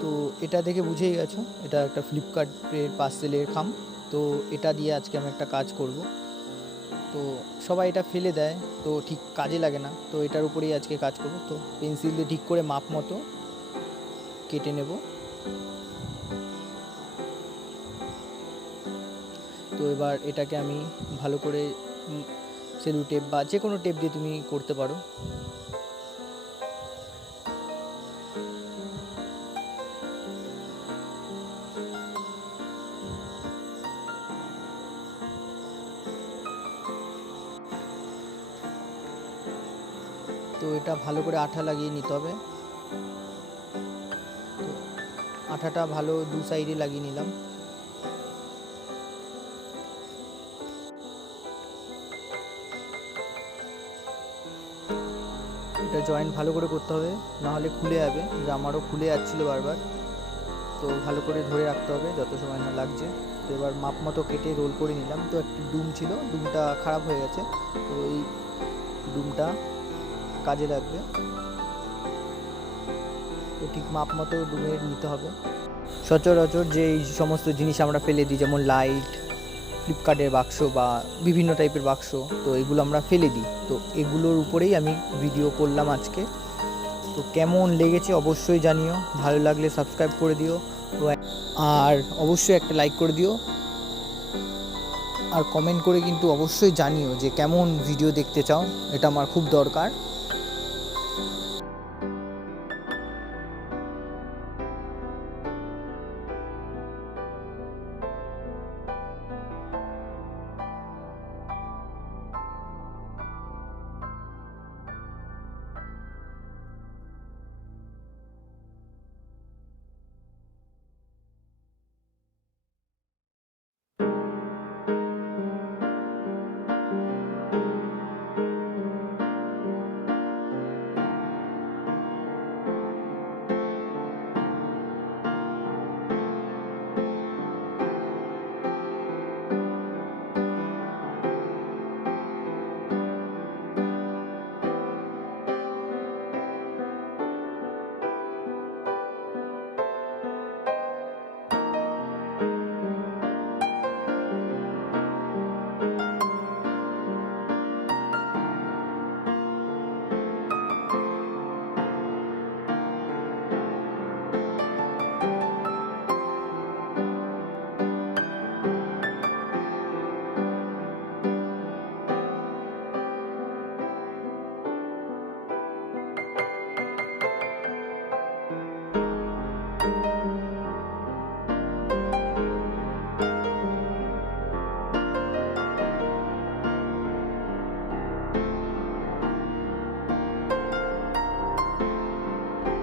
তো এটা দেখে বুঝেই গেছো এটা একটা ফ্লিপকার্টের পার্সেলের খাম। তো এটা দিয়ে আজকে আমি একটা কাজ করব। তো সবাই এটা ফেলে দেয়, তো ঠিক কাজে লাগে না, তো এটার উপরেই আজকে কাজ করব। তো পেন্সিল দিয়ে ঠিক করে মাপ মতো কেটে নেব। তো এবার এটাকে আমি ভালো করে সেলু টেপ বা যে কোনো টেপ দিয়ে তুমি করতে পারো। তো এটা ভালো করে আঠা লাগিয়ে নিতে হবে। তো আঠাটা ভালো দু সাইডে লাগিয়ে নিলাম। এটা জয়েন্ট ভালো করে করতে হবে, নাহলে খুলে যাবে, যে আমারও খুলে যাচ্ছিলো বারবার। তো ভালো করে ধরে রাখতে হবে যত সময় না লাগছে। তো এবার মাপ মতো কেটে রোল করে নিলাম। তো একটি ডুম ছিল, ডুমটা খারাপ হয়ে গেছে, তো এই ডুমটা কাজে লাগবে। তো ঠিক মাপ মতো ডুমের নিতে হবে। সচরাচর যে এই সমস্ত জিনিস আমরা ফেলে দিই, যেমন লাইট, ফ্লিপকার্টের বাক্স বা বিভিন্ন টাইপের বাক্স, তো এগুলো আমরা ফেলে দিই। তো এগুলোর উপরেই আমি ভিডিও করলাম আজকে। তো কেমন লেগেছে অবশ্যই জানিও, ভালো লাগলে সাবস্ক্রাইব করে দিও, আর অবশ্যই একটা লাইক করে দিও, আর কমেন্ট করে কিন্তু অবশ্যই জানিও যে কেমন ভিডিও দেখতে চাও, এটা আমার খুব দরকার।